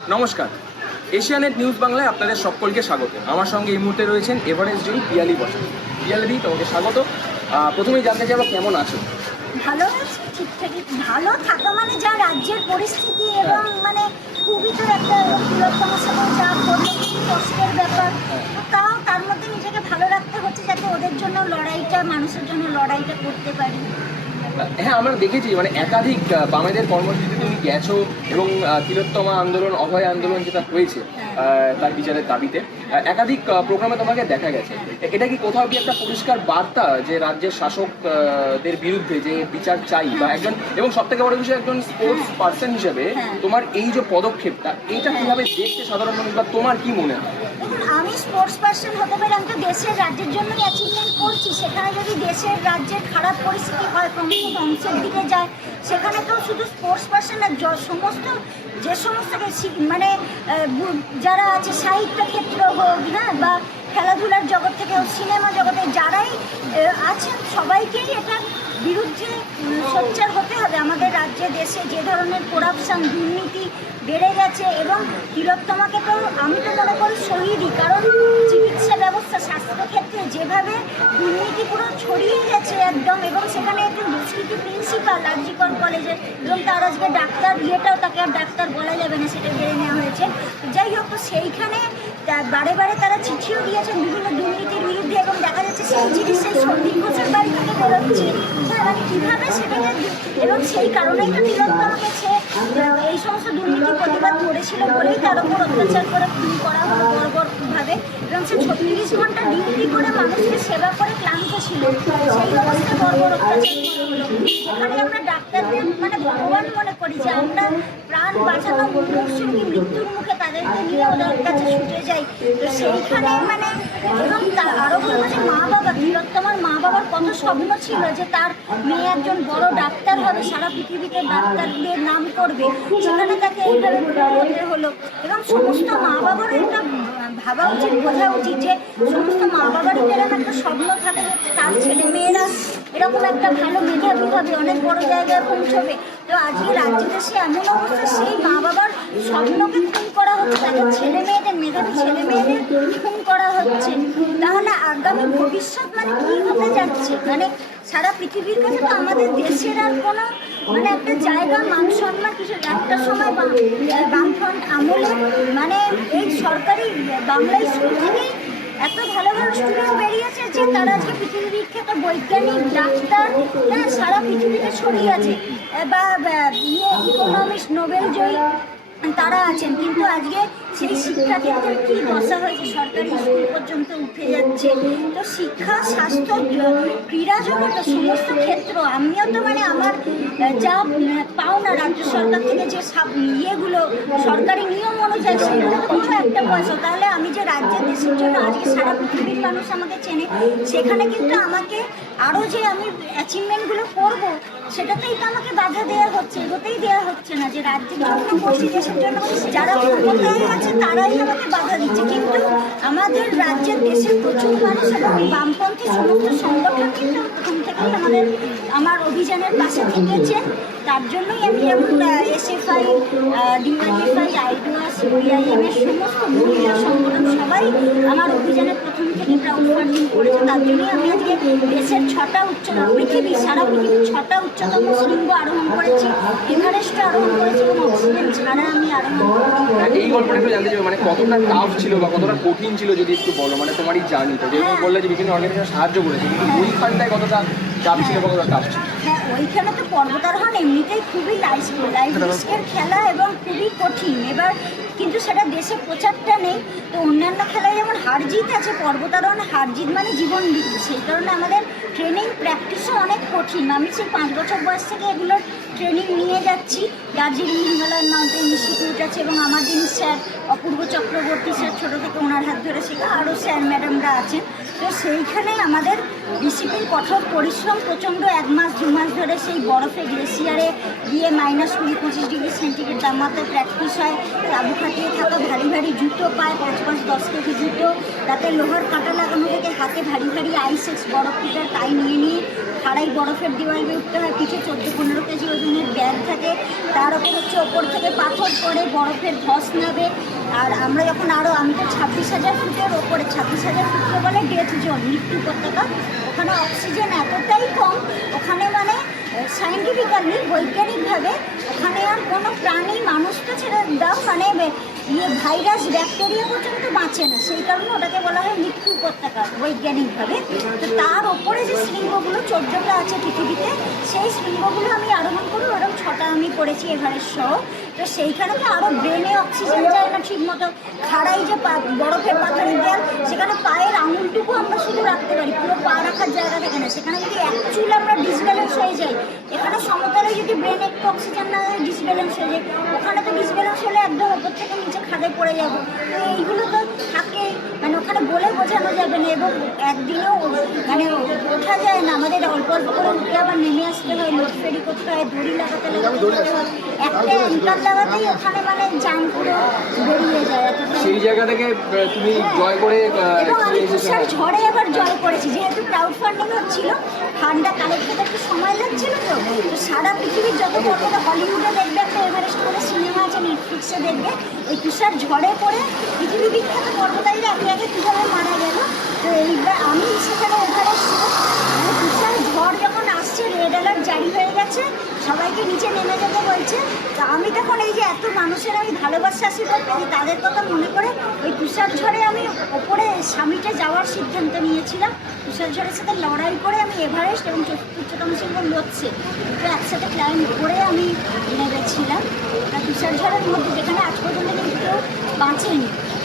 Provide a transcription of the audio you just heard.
নমস্কার। এশিয়ানেট নিউজ বাংলায় আপনাদের সকলকে স্বাগত। আমার সঙ্গে এই মুহূর্তে রয়েছেন এভারেস্ট জয়ী পিয়ালি বসা পিয়ালি তোমাকে স্বাগত। প্রথমেই জানতে চাইব কেমন আছো ভালো আছি ঠিকঠাকই ভালো থাকা মানে যা রাজ্যের পরিস্থিতি এবং মানে খুবই তো একটা বৃহত্তম সময় যা করলে কষ্টের ব্যাপার। তাও তার মধ্যে নিজেকে ভালো রাখতে হচ্ছে যাতে ওদের জন্য লড়াইটা মানুষের জন্য লড়াইটা করতে পারি। হ্যাঁ আমরা দেখেছি মানে একাধিক বামেদের কর্মসূচিতে গেছো এবং তিলোত্তমা আন্দোলন অভয় আন্দোলন যেটা হয়েছে তার বিচারের দাবিতে একাধিক প্রোগ্রামে তোমাকে দেখা গেছে। এটা কি কোথাও কি একটা পরিষ্কার বার্তা যে রাজ্যের শাসকদের বিরুদ্ধে যে বিচার চাই বা একজন এবং সব থেকে বড় বিষয় একজন স্পোর্টস পার্সন হিসেবে হ্যাঁ। তোমার এই যে পদক্ষেপটা এটা কীভাবে দেখছে সাধারণ মানুষ বা তোমার কি মনে হয়? আমি স্পোর্টস পার্সন হতে পারি আমি তো দেশের রাজ্যের জন্যই অ্যাচিভমেন্ট করছি সেখানে যদি দেশের রাজ্যের খারাপ পরিস্থিতি হয় ক্রমশ ধ্বংসের দিকে যায় সেখানে তো শুধু স্পোর্টস পার্সন সমস্ত যে সমস্ত মানে যারা আছে সাহিত্য ক্ষেত্র হোক হ্যাঁ বা খেলাধুলার জগৎ থেকে হোক, সিনেমা জগতে যারাই আছেন, সবাইকেই এটার বিরুদ্ধে সোচ্চার হতে হবে। আমাদের রাজ্যে, দেশে যে ধরনের করাপশন দুর্নীতি বেড়ে গেছে এবং তিলোত্তমাকে তো আমি তো মনে করি শহীদই। কারণ চিকিৎসা ব্যবস্থা, স্বাস্থ্যক্ষেত্রে যেভাবে দুর্নীতি একদম, এবং সেখানে একজন দুষ্কৃতি প্রিন্সিপাল আরজিকর কলেজের এবং তার আজকে ডাক্তার ইয়েটাও তাকে আর ডাক্তার বলা যাবে না, সেটা বেড়ে নেওয়া হয়েছে। যাই হোক, তো সেইখানে বারে বারে তারা চিঠিও দিয়েছেন বিভিন্ন দুর্নীতির বিরুদ্ধে, এবং সেই জিনিস সেই সন্দীপ ঘোষের বাড়ি থেকে হ্যাঁ, মানে কীভাবে এবং সেই কারণেই সে এই সমস্ত দুর্নীতি প্রতিবাদ করেছিল বলেই তার উপর অত্যাচার করে খুন করা এবং সে ছত্রিশ ঘণ্টা ডিউটি করে মানুষকে সেবা করে ক্লান্ত ছিল সেই আমরা ডাক্তারদের মানে ভগবান মনে করি যে আমরা প্রাণ বাঁচানো মৃত্যুর মুখে তাদেরকে নিয়ে ওদের কাছে ছুটে যাই তো সেইখানে মানে এবং তা- আরও বলব মা বাবা তিলোত্তমার মা বাবার কত স্বপ্ন ছিল যে তার মেয়ে একজন বড় ডাক্তার সারা পৃথিবীতে ডাক্তারদের নাম করবে। সেখানে তাকে এইভাবে হলো। এবং সমস্ত মা বাবারও এটা ভাবা উচিত, বোঝা উচিত যে সমস্ত মা বাবারই এরকম একটা স্বপ্ন থাকে, তার ছেলে মেয়েরা এরকম একটা ভালো মেধাবী হবে অনেক বড় জায়গায় পৌঁছবে। তো আজকে রাজ্য দেশে এমন অবস্থা, সেই মা বাবার স্বপ্নকে খুন করা হচ্ছে তাদের ছেলে মেয়েদের মেধাবী ছেলে মেয়েদের খুন করা হচ্ছে। তাহলে আগামী ভবিষ্যৎ মানে কি হতে যাচ্ছে? মানে সারা পৃথিবীর কাছে তো আমাদের দেশের আর কোনো মানে একটা জায়গা, মান সম্মান কিছু একটা সময় বাম- বামফ্রন্ট আমলে মানে এই সরকারি বাংলা স্কুল থেকেই এত ভালো ভালো স্টুডেন্ট বেরিয়েছে যে তারা আজকে পৃথিবী বিখ্যাত বৈজ্ঞানিক ডাক্তার হ্যাঁ সারা পৃথিবীতে ছড়িয়ে আছে। বা ইয়ে ইকোনমিক্স নোবেল জয়ী। তারা আছেন কিন্তু আজকে সেই শিক্ষা ক্ষেত্রে কি দশা হয়েছে? সরকারি স্কুল পর্যন্ত উঠে যাচ্ছে। তো শিক্ষা স্বাস্থ্য ক্রীড়া জগৎ সমস্ত ক্ষেত্র আমিও তো মানে আমার যা উম, পাওনা রাজ্য সরকার থেকে যে ইয়েগুলো, সরকারি নিয়ম অনুযায়ী সেগুলো কোনো একটা পয়সা। তাহলে আমি যে রাজ্যের দেশের জন্য আজকে সারা পৃথিবীর মানুষ আমাকে চেনে, সেখানে কিন্তু আমাকে আরও যে আমি অ্যাচিভমেন্টগুলো করব, সেটাতেই তো আমাকে বাধা দেওয়া হচ্ছে, এগোতেই দেওয়া হচ্ছে না যে রাজ্যের জন্য করছি দেশের জন্য যারা ক্ষমতায় আছে তারাই আমাকে বাধা দিচ্ছে। কিন্তু আমাদের রাজ্যের দেশের প্রচুর মানুষ এবং বামপন্থী সমস্ত সংগঠন কিন্তু থেকেই আমাদের আমার অভিযানের পাশে থেকেছে। তার জন্যই আমি যেমন এসএফআই ডিওয়াইএফআই আইডিওয়া সিপিআইএম এর সমস্ত মহিলা সংগঠন সবাই আমার অভিযানের প্রথম থেকে ক্রাউড ফান্ডিং করেছে। তার জন্যই আমি আজকে দেশের ছটা উচ্চ পৃথিবী সারা পৃথিবীর ছটা উচ্চতম শৃঙ্গ আরোহণ করেছি। এভারেস্ট আরোহণ করেছি এবং অক্সিজেন ছাড়া আমি আরোহণ হ্যাঁ, এই গল্পটা একটু জানতে চাই মানে কতটা টাফ ছিল বা কতটা কঠিন ছিল যদি একটু বলো? মানে তোমারই জানি তো যেহেতু হ্যাঁ। বললে যে বিভিন্ন অর্গানাইজেশন সাহায্য করেছে কিন্তু ওইখানটায় কতটা হ্যাঁ ওইখানে তো পর্বতারোহণ এমনিতেই খুবই লাইফ লাইফ রিস্কের খেলা এবং খুবই কঠিন। এবার কিন্তু সেটা দেশে প্রচারটা নেই, তো অন্যান্য খেলায় যেমন হার জিত আছে, পর্বতারোহণ হার জিত মানে জীবন বিক্রি সেই কারণে আমাদের ট্রেনিং প্র্যাকটিসও অনেক কঠিন। আমি সেই পাঁচ বছর বয়স থেকে এগুলোর ট্রেনিং নিয়ে যাচ্ছি। দার্জিলিং, হিমালয়ান মাউন্টেন ইনস্টিটিউট আছে এবং আমার যিনি স্যার অপূর্ব চক্রবর্তী স্যার ছোটো থেকে ওনার হাত ধরে শেখা। আরও স্যার ম্যাডামরা আছেন। তো সেইখানে আমাদের ডিসিপ্লিন কঠোর পরিশ্রম, প্রচণ্ড এক মাস, দু মাস ধরে সেই বরফে গ্লেসিয়ারে গিয়ে মাইনাস কুড়ি, পঁচিশ ডিগ্রি সেন্টিগ্রেড তাপমাত্রায় প্র্যাকটিস হয়। তাবু খাটিয়ে থাকা ভারী ভারী জুতো পায়, পাঁচ পাঁচ, দশ কেজি জুতো। তাতে লোহার কাঁটা লাগানো থেকে হাতে ভারী ভারী আইসেক্স বরফ পিটার তাই নিয়ে নিয়ে খাড়াই বরফের দেওয়াল উঠতে হয়। পিঠে চোদ্দ, পনেরো কেজি ওজন টিনের ব্যাগ থাকে, তার ওপর হচ্ছে ওপর থেকে পাথর পড়ে, বরফের ধস নামে। আর আমরা যখন আরও আমি তো ছাব্বিশ হাজার ফুটের ওপরে, ছাব্বিশ হাজার ফুটকে বলে ডেথ জোন, মৃত্যু উপত্যকা। ওখানে অক্সিজেন এতটাই কম, ওখানে মানে সাইন্টিফিক্যালি বৈজ্ঞানিকভাবে, ওখানে আর কোনো প্রাণী মানুষটা ছেড়ে দাও মানে ইয়ে ভাইরাস, ব্যাকটেরিয়া পর্যন্ত বাঁচে না। সেই কারণে ওটাকে বলা হয় মৃত্যু উপত্যকা বৈজ্ঞানিকভাবে। তো তার ওপরে যে শৃঙ্গগুলো, চোদ্দটা আছে পৃথিবীতে, সেই শৃঙ্গগুলো আমি আরোহণ করি ওরকম ছটা আমি করেছি এভারেস্ট সহ। তো সেইখানে তো আরও ব্রেনে অক্সিজেন যায় না ঠিক মতো খাড়াই যে পা- বরফের পাথরের দেয়াল, সেখানে পায়ের আঙুলটুকু আমরা শুধু রাখতে পারি, পুরো পা রাখার জায়গা থাকে না। সেখানে যদি এক চুল আমরা ডিসব্যালেন্স হয়ে যাই, এখানে সমতলে যদি ব্রেন একটু অক্সিজেন না হয় ডিসব্যালেন্স হয়ে যায়, ওখানে তো ডিসব্যালেন্স হলে একদম ওপর থেকে নিচে খাদে পড়ে যাব। তো এইগুলো তো থাকে মানে ওখানে বলে বোঝানো যাবে না এবং একদিনেও মানে ওঠা যায় না। আমাদের অল্প অল্প করে উঠে আবার নেমে আসতে হয় করতে হয় দড়ি লাগাতে হয় একটা অ্যাঙ্কার লাগাতেই ওখানে মানে জাম পুরো বেরিয়ে যায় সেই জায়গা থেকে তুমি জয় করে এবং আমি তুষার ঝড়ে এবার জয় করেছি যেহেতু ক্রাউড ফান্ডিং হচ্ছিল ফান্ডটা কালেক্ট করতে একটু সময় লাগছিল তো তো সারা পৃথিবীর যত কলকাতা হলিউডে দেখবে একটা এভারেস্ট করে সিনেমা আছে নেটফ্লিক্সে দেখবে ওই তুষার ঝড়ে পড়ে পৃথিবী বিখ্যাত পর্বতারীরা একে একে কীভাবে মারা গেল। তো এইবার আমি সেখানে এভারেস্ট মানে তুষার ঝড় যখন আসছে রেড অ্যালার্ট গেছে সবাইকে নিচে নেমে যেতে বলছে। তো আমি তখন এই যে এত মানুষের আমি ভালোবাসা আশীর্বাদ পেয়েছি তাদের কথা মনে করে ওই তুষার ঝড়ে আমি ওপরে স্বামীটা যাওয়ার সিদ্ধান্ত নিয়েছিলাম। তুষার ঝড়ের সাথে লড়াই করে আমি এভারেস্ট এবং উচ্চতম শৃঙ্গ লড়ছে। তো একসাথে ক্লাইম করে আমি নেমেছিলাম। তুষার ঝড়ের মধ্যে যেখানে আজ পর্যন্ত কিন্তু কেউ বাঁচেনি।